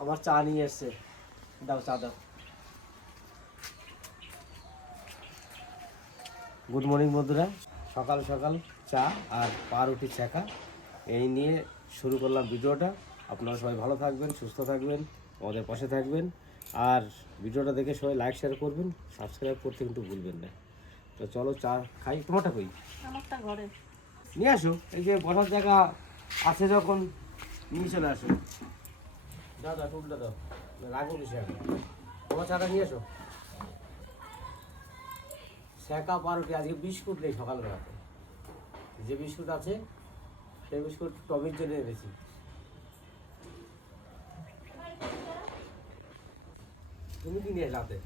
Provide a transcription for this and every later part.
আমার চা নিয়ে এসছে। দাও চা দাও। গুড মর্নিং বন্ধুরা। সকাল সকাল চা আর পাউরুটি ছেঁকা এই নিয়ে শুরু করলাম ভিডিওটা। আপনারা সবাই ভালো থাকবেন সুস্থ থাকবেন আমাদের পাশে থাকবেন। আর ভিডিওটা দেখে সবাই লাইক শেয়ার করবেন সাবস্ক্রাইব করতে কিন্তু ভুলবেন না। তো চলো চা খাই। তোমারটা কই? আমারটা ঘরে। নিয়ে আসো। এই যে বসার জায়গা আছে যখন নিয়ে চলে আসো। দাও দাও, টুলটা দাও। রাখো কিছু তোমার চাটা নিয়ে আসো শেখা পাউরুটি আজকে বিস্কুট নেই সকালবেলাতে যে বিস্কুট আছে সেই বিস্কুট টমির জন্য এনেছি। তুমি কি নিয়ে রাতে।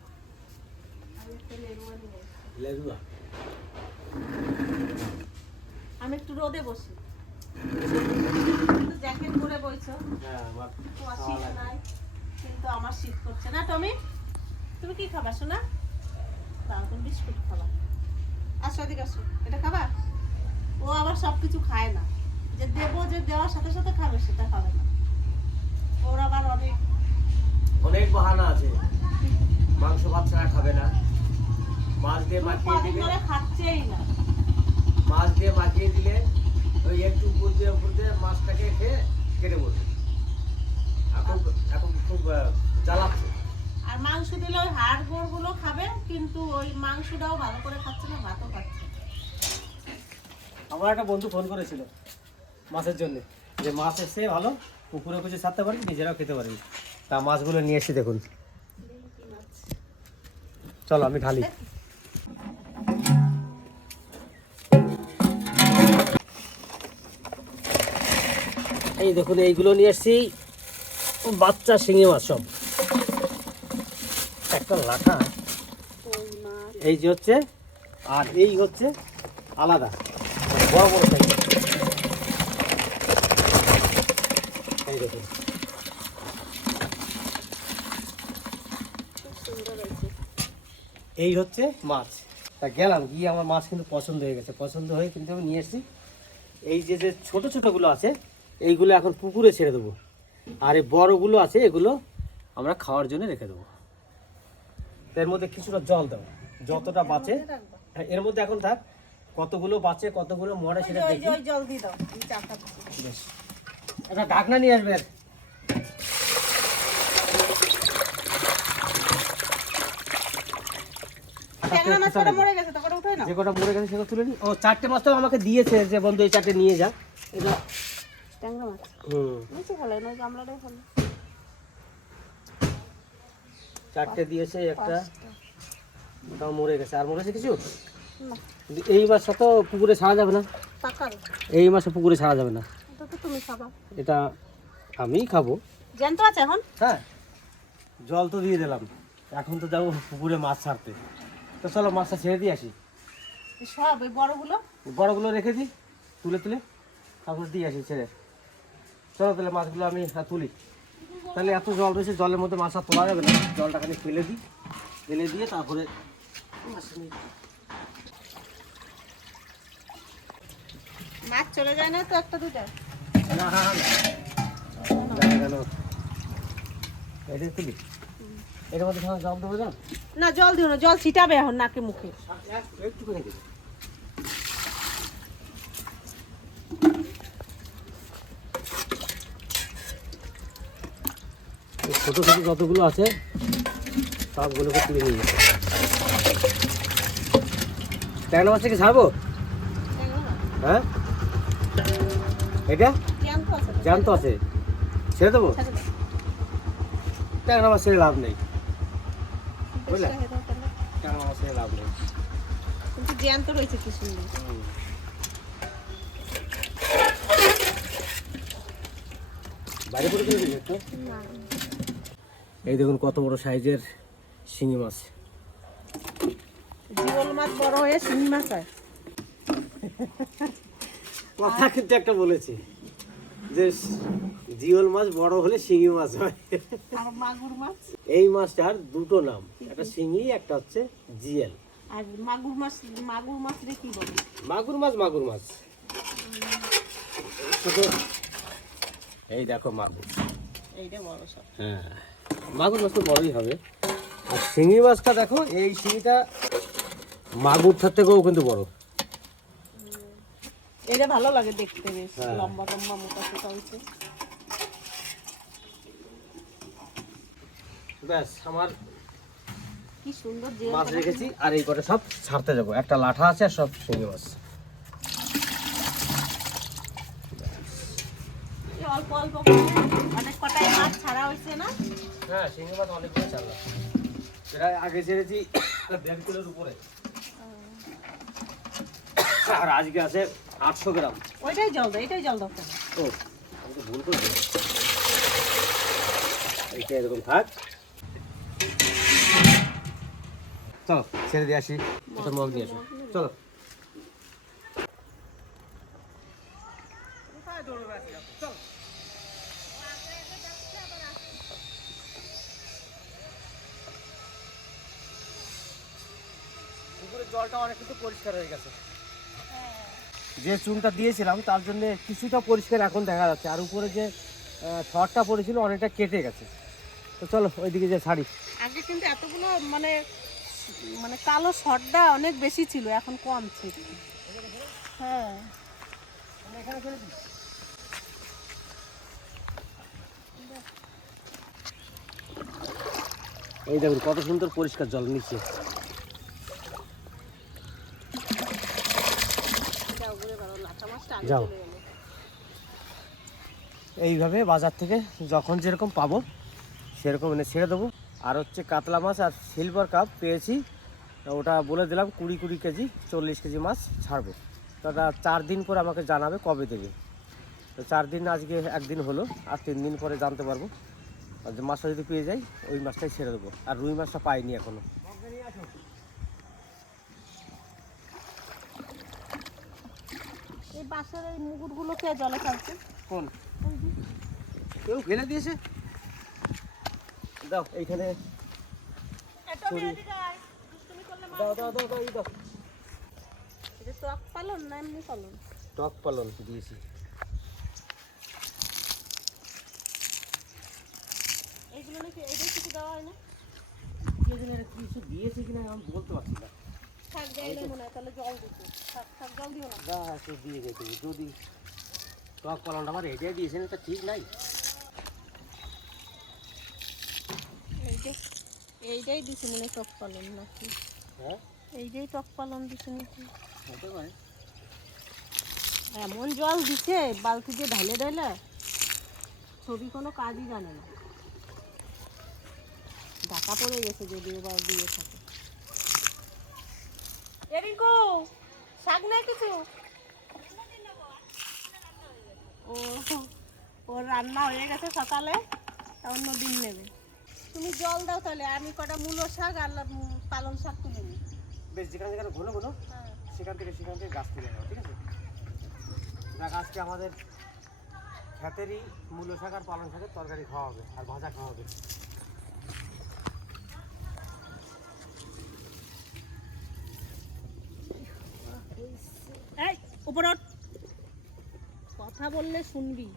লেজুয়া। আমি একটু রোদে বসি। জ্যাকেট পরে বইছো? হ্যাঁ আমার কুয়া খাওয়া শীত লাগে। নাই কিন্তু আমার শীত করছে। না টমি তুমি কি খাবা শোনা তুমি বিস্কুট খাবা। আসো এদিকে আসো। এটা খাবা? ও আবার সব কিছু খায় না। যে দেবো যে দেওয়ার সাথে সাথে খাবে সেটা খাবে না। ওর আবার অনেক অনেক বাহানা আছে। মাংস ভাত ছাড়া খাবে না। মাছ দিয়ে মাখিয়ে দিলে খাচ্ছেই না। মাছ দিয়ে মাখিয়ে দিলে ওই একটু উপর দিয়ে উপর দিয়ে খেয়ে কেটে পড়বে। এখন এখন খুব জ্বালাচ্ছে। আর মাংস দিলে ওই হাড় গোড় খাবে কিন্তু ওই মাংসটাও ভালো করে খাচ্ছে না ভাতও খাচ্ছে। আমার একটা বন্ধু ফোন করেছিল মাছের জন্য যে মাছ এসছে ভালো পুকুরে কিছু ছাড়তে পারবি নিজেরাও খেতে পারবি। তা মাছগুলো নিয়ে এসে দেখুন। চলো আমি ঢালি। এই দেখুন, এইগুলো নিয়ে এসছি। বাচ্চা শিঙি মাছ সব। একটা লাঠা। এই যে হচ্ছে, আর এই হচ্ছে আলাদা। বড় বড় সাইজ। এই দেখুন। এই হচ্ছে মাছ। তা গেলাম, গিয়ে আমার মাছ কিন্তু পছন্দ হয়ে গেছে। পছন্দ হয়ে কিন্তু আমি নিয়ে এসেছি। এই যে যে ছোটো ছোটোগুলো আছে এইগুলো এখন পুকুরে ছেড়ে দেবো। আর এই বড়গুলো আছে এগুলো আমরা খাওয়ার জন্য রেখে দেবো। এর মধ্যে কিছুটা জল দেবো যতটা বাঁচে। হ্যাঁ, এর মধ্যে এখন থাক কতগুলো বাঁচে কতগুলো মরে সেটা দেখি জল দিয়ে দাও। বেশ। একটা ঢাকনা নিয়ে না যে কটা মরে গেছে সেটা তুলে নিই ও চারটে মাছ তো আমাকে দিয়েছে যে বন্ধু এই চারটে নিয়ে যা। এটা ট্যাংরা মাছ। নিচে ফেলে না গামলাটাই ফেলে। চারটে দিয়েছে একটা। ওটাও মরে গেছে। আর মরেছে কিছু? এই মাছটা তো পুকুরে ছাড়া যাবে না। এই মাছটা পুকুরে ছাড়া যাবে না। এটা তো তুমি এটা আমিই খাব। জ্যান্ত আছে এখন? হ্যাঁ। জল তো দিয়ে দিলাম। এখন তো যাব পুকুরে মাছ ছাড়তে। তো চলো মাছটা ছেড়ে দিয়ে আসি। সব ওই বড়গুলো? বড়গুলো রেখে দিই। তুলে তুলে। তারপর দিয়ে আসি ছেড়ে। চলো তাহলে মাছগুলো আমি তুলি। তাহলে এত জল রয়েছে জলের মধ্যে মাছ আর তোলা যাবে না। জলটা খালি ফেলে দিই ফেলে দিয়ে তারপরে মাছ চলে যায় না তো একটা দুটা? না। এটা তুলি। এটার মধ্যে জল দেবো না? না জল দিও না জল ছিটাবে এখন নাকে মুখে। একটু করে ছোট ছোটো যতগুলো আছে সবগুলোকে তুলে নিয়ে যেতে ট্যাংরা মাছ থেকে ছাড়বো? হ্যাঁ? এটা? জ্যান্ত আছে। ছেড়ে দেবো। ট্যাংরা মাছ ছেড়ে লাভ নেই। বুঝলে? ট্যাংরা। মাছ ছেড়ে লাভ নেই। জ্যান্ত রয়েছে কি সুন্দর বাইরে পড়ে একটু? না। এই দেখুন কত বড় সাইজের শিঙি মাছ। জিওল মাছ বড় হয়ে শিঙি মাছ হয়। কথা কিন্তু একটা বলেছে যে জিওল মাছ বড় হলে শিঙি মাছ হয়। আর মাগুর মাছ? এই মাছটার দুটো নাম একটা শিঙি একটা হচ্ছে জিএল। আর মাগুর মাছ মাগুর মাছ রে কি বলে? মাগুর মাছ মাগুর মাছ। এই দেখো মাগুর। এইটা বড় সব হ্যাঁ। মাগুর মাছ তো বড়ই হবে। আর শিঙি মাছটা দেখো এই শিঙিটা মাগুরটার থেকেও কিন্তু বড়। এটা ভালো লাগে দেখতে বেশ হ্যাঁ। লম্বা মোটা সোটা হয়েছে। ব্যাস আমার কি সুন্দর মাছ রেখেছি আর এই করে সব ছাড়তে যাব। একটা লাঠা আছে আর সব শিঙি মাছ। অল্প অল্প করে অনেক কটাই মাছ ছাড়া হয়েছে না? হ্যাঁ শিঙি মাছ অনেকগুলো ছাড়লাম প্রায় আগে ছেড়েছি দেড় কিলোর উপরে। আর আজকে আছে আটশো গ্রাম। ওইটাই জল দাও এটাই জল দাও ও আমি তো ভুল করে। এইটা এরকম থাক। চলো ছেড়ে দিয়ে আসি। মগ নিয়ে আসো। চলো পুকুরের জলটা অনেক কিন্তু পরিষ্কার হয়ে গেছে। যে চুনটা দিয়েছিলাম তার জন্য কিছুটা পরিষ্কার এখন দেখা যাচ্ছে। আর উপরে যে শর্টটা পড়েছিল অনেকটা কেটে গেছে। তো চলো ওইদিকে যে ছাড়ি আগে কিন্তু এতগুলো মানে মানে কালো শর্টটা অনেক বেশি ছিল এখন কম ছিল। হ্যাঁ। এই দেখুন কত সুন্দর পরিষ্কার জল নিচ্ছে যাও ঘুরে বেড়াও লাটা মাছটা আগে যাও। এইভাবে বাজার থেকে যখন যেরকম পাবো, সেরকম এনে ছেড়ে দেবো। আর হচ্ছে কাতলা মাছ আর সিলভার কাপ পেয়েছি। ওটা বলে দিলাম কুড়ি কুড়ি কেজি, চল্লিশ কেজি মাছ ছাড়বো। ওটা চার দিন পরে আমাকে জানাবে কবে দেবে। তো চার দিন আজকে একদিন হলো, আর তিন দিন পরে জানতে পারব। মাছটা যদি পেয়ে যাই, ওই মাছটাই ছেড়ে দেবো। আর রুই মাছটা পাইনি এখনও। বাসার এই মুগুরগুলো কে জলে ফেলছে কোন? কেউ ফেলে দিয়েছে? দাও এইখানে দাও দাও দাও দাও দাও। এটা টক পালন না এমনি পালন? টক পালন দিয়েছি। এইগুলো নাকি এইটাই কিছু দেওয়া হয় না? কিছু দিয়েছে কিনা আমি বলতে পারছি না। দেয় হয় গেছে যদি টক পালনটা আমার দিয়েছেন এটা ঠিক নাই। এইটাই দিছে মনে টক পালন নাকি? হ্যাঁ? এইটাই টক পালন দিছে নাকি? হতে পারে। এমন জল দিছে বালতি দিয়ে ঢালে ঢালে ছবি কোনো কাজই জানে না। ঢাকা পড়ে গেছে যদিও বা দিয়ে থাকে। এরিকো শাক নাই কিছু ও ওর রান্না হয়ে গেছে সকালে অন্য দিন নেবে তুমি জল দাও তাহলে আমি কটা মূলো শাক আর পালং শাক তুলে নিই। বেশ যেখানে যেখানে ঘন ঘন হ্যাঁ। সেখান থেকে সেখান থেকে গাছ তুলে নেওয়া ঠিক আছে? দেখ আজকে আমাদের ক্ষেতেরই মূল্য শাক আর পালং শাকের তরকারি খাওয়া হবে আর ভাজা খাওয়া হবে। উপর কথা বললে শুনবি।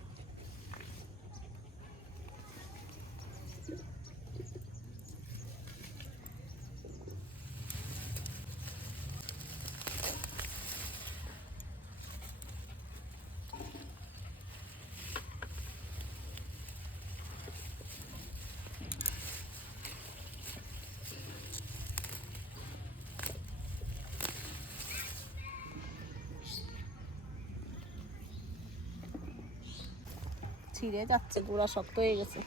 ছিঁড়ে যাচ্ছে গোড়া শক্ত হয়ে গেছে।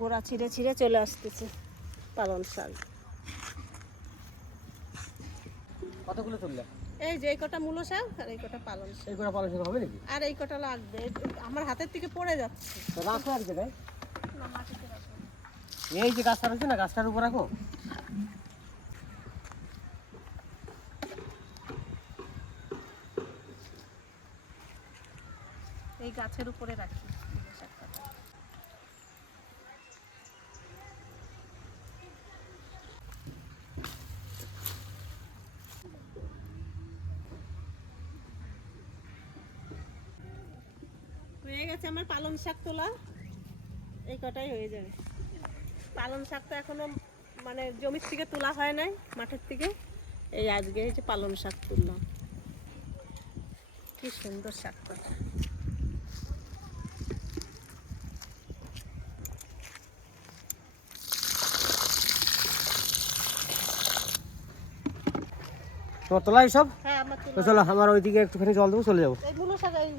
গোড়া ছিঁড়ে ছিঁড়ে চলে আসতেছে পালন শাক। কতগুলো তুললে? এই যে এই কটা মূলো শাক আর এই কটা পালন শাক। এই করে পালং শাক হবে নাকি? আর এই কটা লাগবে আমার হাতের থেকে পড়ে যাচ্ছে। রাখো আর জায়গায় না, মাটিতে রাখো। এই যে গাছটা রয়েছে না গাছটার উপর রাখো। এই গাছের উপরে রাখি। হয়ে গেছে আমার পালং শাক তোলা। এই কটাই হয়ে যাবে। পালং শাক তো এখনও মানে জমির থেকে তোলা হয় নাই, মাঠের থেকে। এই আজকে এই পালং শাক তুললাম। কি সুন্দর শাক কটা। তোমার তোলা সব? হ্যাঁ তো চলো আমার ওইদিকে একটুখানি জল দেবো চলে যাব। এই শাক এই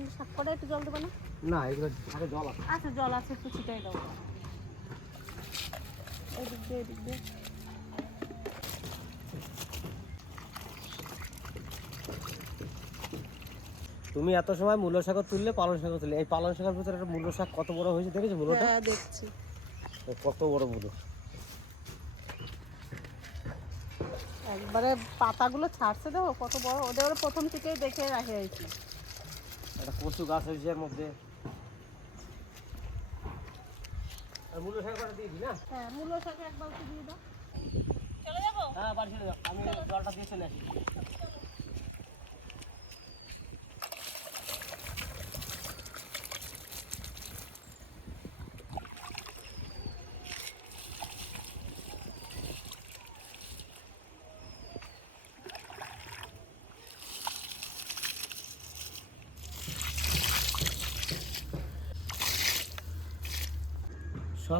একটু জল দেবে না? না এগুলো জল আছে। আচ্ছা জল আছে একটু ছিটাই দাও। এদিক দিয়ে এদিক দিয়ে। তুমি এত সময় মূল্য শাক তুললে পালং শাক তুললে। এই পালং শাকের ভিতরে একটা মূল্য শাক কত বড় হয়েছে দেখেছ মূল্যটা? হ্যাঁ দেখছি। কত বড় মূল্য। একবারে পাতাগুলো ছাড়ছে দেখো কত বড়। ওদের ওরা প্রথম থেকেই দেখে রাখে হয়েছে একটা কচু গাছ হয়েছে এর মধ্যে। আর মূল্য শাক কটা দিয়ে দিই না? হ্যাঁ মূল্য শাক একবার দিয়ে দাও। চলে যাব? হ্যাঁ বাড়ি চলে যাও আমি জলটা দিয়ে চলে আসি।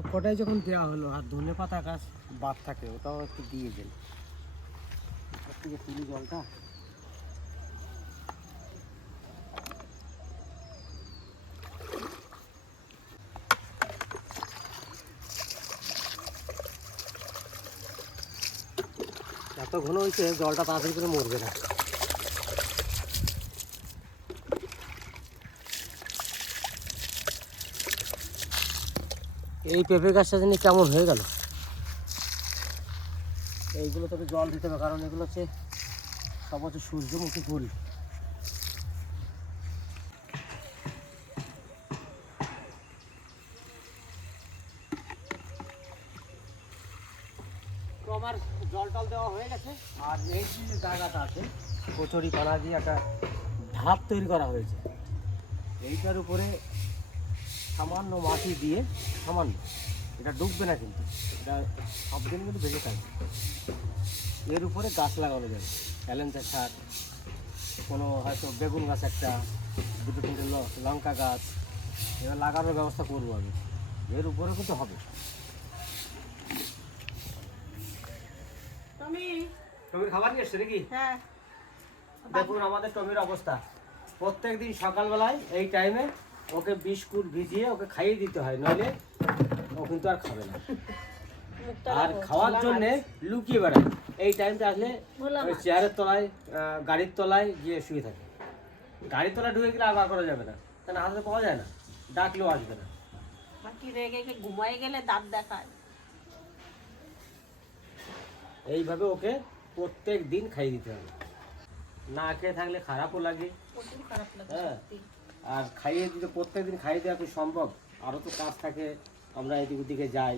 সব কটাই যখন দেওয়া হলো, আর ধনে পাতা গাছ বাদ থাকে, ওটাও একটু দিয়ে দেন। থেকে তুলি জলটা। এত ঘন হয়েছে, জলটা তাড়াতাড়ি করে মরবে না। এই পেঁপে গাছটা জানি কেমন হয়ে গেল? এইগুলো তোকে জল দিতে হবে, কারণ এগুলো হচ্ছে সব হচ্ছে সূর্যমুখী ফুল। জল টল দেওয়া হয়ে গেছে, আর এই যে জায়গাটা আছে কচুরি পানা দিয়ে একটা ধাপ তৈরি করা হয়েছে। এইটার উপরে সামান্য মাটি দিয়ে সামান্য। এটা ডুববে না কিন্তু। এটা সব দিন কিন্তু ভেজে থাকবে এর উপরে গাছ লাগানো যাবে। অ্যালেন্সা শাক কোনো হয়তো বেগুন গাছ একটা দুটো তিনটে ল- লঙ্কা গাছ এবার লাগানোর ব্যবস্থা করব আমি। এর উপরে কিন্তু হবে। তুমি টমির খাবার নিয়ে এসছে নাকি? হ্যাঁ। দেখুন আমাদের টমির অবস্থা। প্রত্যেক দিন সকালবেলায় এই টাইমে ওকে বিস্কুট ভিজিয়ে ওকে খাইয়ে দিতে হয় নইলে ও কিন্তু আর খাবে না। আর খাওয়ার জন্য লুকিয়ে বেড়ায়। এই টাইমটা আসলে। চেয়ারের তলায় গাড়ির তলায় গিয়ে শুয়ে থাকে। গাড়ির তলায় ঢুকে গেলে আর বার করা যাবে না। কেন হাতে পাওয়া যায় না। ডাকলেও আসবে না। ঘুমাই গেলে দাঁত দেখায়। এইভাবে ওকে প্রত্যেক দিন খাইয়ে দিতে হবে। না খেয়ে থাকলে খারাপও লাগে। প্রচুর খারাপ লাগে হ্যাঁ। আর খাইয়ে দিতে প্রত্যেক দিন খাইয়ে দেওয়া কি সম্ভব? আরও তো কাজ থাকে আমরা এদিক ওদিকে যাই।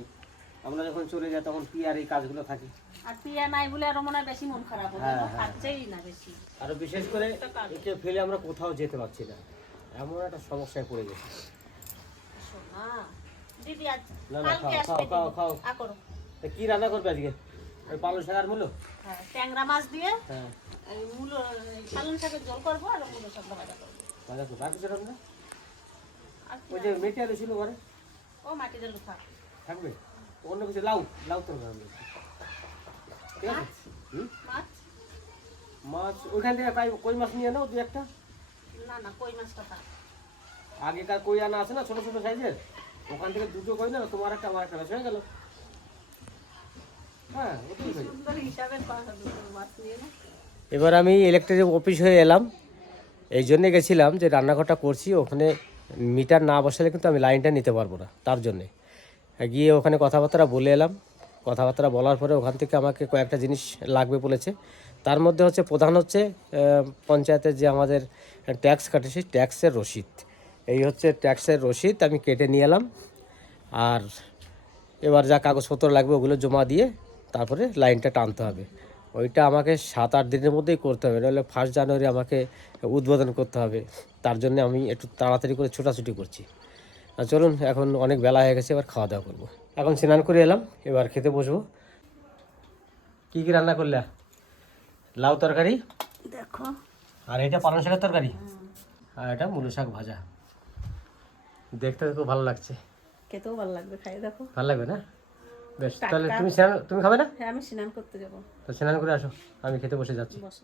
আমরা যখন চলে যাই তখন আর এই কাজগুলো থাকে। আর পিয়া নাই বলে আরও মনে হয় বেশি মন খারাপ হবে হ্যাঁ, হ্যাঁ। খাচ্ছেই না বেশি। আর বিশেষ করে একে ফেলে আমরা কোথাও যেতে পারছি না। এমন একটা সমস্যায় পড়ে গেছি। দিদি আজ কালকে খাও, আসবে খাও, খাও। আ করো। তা কি রান্না করবে আজকে? ওই পালং শাক আর মূলো? হ্যাঁ ট্যাংরা মাছ দিয়ে হ্যাঁ। মূলো পালং শাকের জল করব আর মূলো শাক ভাজা করব। ভাজা করব আর কিছু রান্না আর কি ওই যে মেটে আলু ছিল ঘরে। ও মাটির আলু থাক থাকবে? অন্য কিছু লাউ লাউ। ঠিক আছে? মাছ? মাছ? ওইখান থেকে কাই- কই মাছ নিয়ে নাও দু একটা। না না কই মাছটা থাক আগেকার কই আনা আছে না ছোট ছোট সাইজের? ওখান থেকে দুটো কই না তোমার একটা আমার একটা হয়ে গেল। হ্যাঁ না এবার আমি ইলেকট্রিক অফিস হয়ে এলাম। এই জন্যে গেছিলাম যে রান্নাঘরটা করছি, ওখানে মিটার না বসালে কিন্তু আমি লাইনটা নিতে পারব না, তার জন্যে। গিয়ে ওখানে কথাবার্তা বলে এলাম। কথাবার্তা বলার পরে ওখান থেকে আমাকে কয়েকটা জিনিস লাগবে বলেছে। তার মধ্যে হচ্ছে প্রধান হচ্ছে পঞ্চায়েতের যে আমাদের ট্যাক্স কাটে সেই ট্যাক্সের রসিদ। এই হচ্ছে ট্যাক্সের রসিদ, আমি কেটে নিয়ে এলাম। আর এবার যা কাগজপত্র লাগবে ওগুলো জমা দিয়ে তারপরে লাইনটা টানতে হবে। ওইটা আমাকে সাত আট দিনের মধ্যেই করতে হবে। নাহলে ফার্স্ট জানুয়ারি আমাকে উদ্বোধন করতে হবে। তার জন্য আমি একটু তাড়াতাড়ি করে ছোটাছুটি করছি। আর চলুন এখন অনেক বেলা হয়ে গেছে এবার খাওয়া দাওয়া করব। এখন স্নান করে এলাম এবার খেতে বসবো। কী কী রান্না করলে? লাউ তরকারি? দেখো। আর এটা পালং শাকের তরকারি? আর এটা মুলো শাক ভাজা। দেখতে খুব ভালো লাগছে। খেতেও ভালো লাগবে খাই দেখো। ভালো লাগবে না? বেশ তাহলে তুমি স্নান তুমি খাবে না? হ্যাঁ আমি স্নান করতে যাব। তো স্নান করে আসো আমি খেতে বসে যাচ্ছি। বসো।